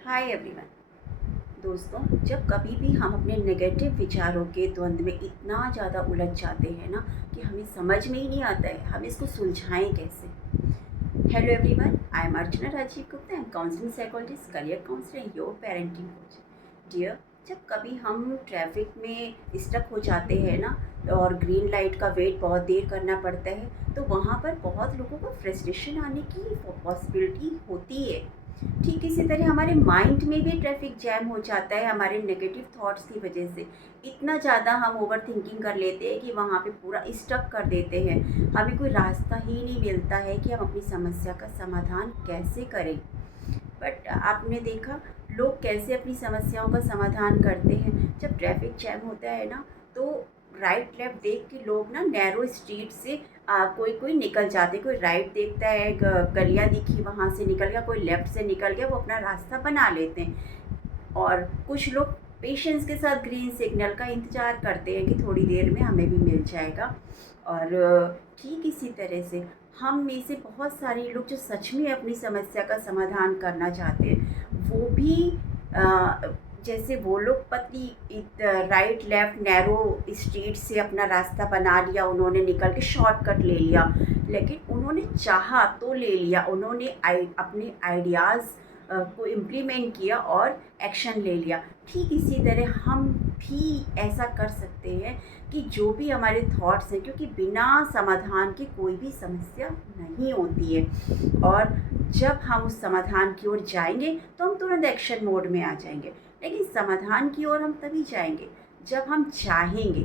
Hi everyone. दोस्तों, जब कभी भी हम अपने नेगेटिव विचारों के द्वंद्व में इतना ज़्यादा उलझ जाते हैं ना कि हमें समझ में ही नहीं आता है हम इसको सुलझाएं कैसे। Hello everyone, I am Archana Rajeev Gupta, I am counselling psychologist, career counsellor, your parenting coach. Dear, जब कभी हम ट्रैफिक में स्टक हो जाते हैं ना और ग्रीन लाइट का वेट बहुत देर करना पड़ता है तो वहाँ पर बहुत लोगों को फ्रस्ट्रेशन आने की पॉसिबिलिटी होती है। ठीक इसी तरह हमारे माइंड में भी ट्रैफिक जैम हो जाता है हमारे नेगेटिव थॉट्स की वजह से। इतना ज़्यादा हम ओवर थिंकिंग कर लेते हैं कि वहाँ पे पूरा स्टक कर देते हैं। हमें कोई रास्ता ही नहीं मिलता है कि हम अपनी समस्या का समाधान कैसे करें। बट आपने देखा लोग कैसे अपनी समस्याओं का समाधान करते हैं। जब ट्रैफिक जैम होता है ना तो राइट लेफ्ट देख के लोग ना नैरो स्ट्रीट से कोई कोई निकल जाते, कोई राइट देखता है, गलियाँ दिखी वहाँ से निकल गया, कोई लेफ्ट से निकल गया, वो अपना रास्ता बना लेते हैं। और कुछ लोग पेशेंस के साथ ग्रीन सिग्नल का इंतज़ार करते हैं कि थोड़ी देर में हमें भी मिल जाएगा। और ठीक इसी तरह से हम में से बहुत सारे लोग जो सच में अपनी समस्या का समाधान करना चाहते हैं वो भी जैसे वो लोग पतली राइट लेफ्ट नैरो स्ट्रीट से अपना रास्ता बना लिया, उन्होंने निकल के शॉर्टकट ले लिया, लेकिन उन्होंने चाहा तो ले लिया, उन्होंने अपने आइडियाज़ को इम्प्लीमेंट किया और एक्शन ले लिया। ठीक इसी तरह हम भी ऐसा कर सकते हैं कि जो भी हमारे थॉट्स हैं, क्योंकि बिना समाधान के कोई भी समस्या नहीं होती है, और जब हम उस समाधान की ओर जाएंगे तो हम तुरंत एक्शन मोड में आ जाएंगे। लेकिन समाधान की ओर हम तभी जाएंगे जब हम चाहेंगे,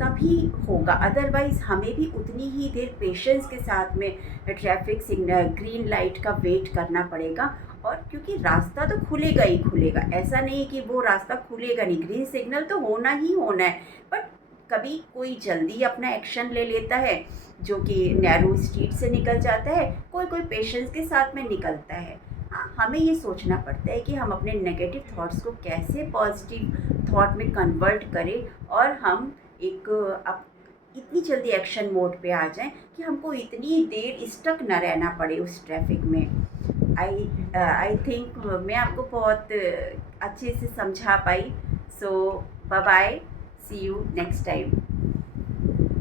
तभी होगा। अदरवाइज़ हमें भी उतनी ही देर पेशेंस के साथ में ट्रैफिक सिग्नल ग्रीन लाइट का वेट करना पड़ेगा। और क्योंकि रास्ता तो खुलेगा ही खुलेगा, ऐसा नहीं कि वो रास्ता खुलेगा नहीं, ग्रीन सिग्नल तो होना ही होना है। बट कभी कोई जल्दी अपना एक्शन ले लेता है जो कि नैरो स्ट्रीट से निकल जाता है, कोई कोई पेशेंस के साथ में निकलता है। हाँ, हमें ये सोचना पड़ता है कि हम अपने नेगेटिव थॉट्स को कैसे पॉजिटिव थॉट में कन्वर्ट करें और हम एक इतनी जल्दी एक्शन मोड पे आ जाएं कि हमको इतनी देर स्टक न रहना पड़े उस ट्रैफिक में। आई थिंक मैं आपको बहुत अच्छे से समझा पाई। So bye bye, see you next time.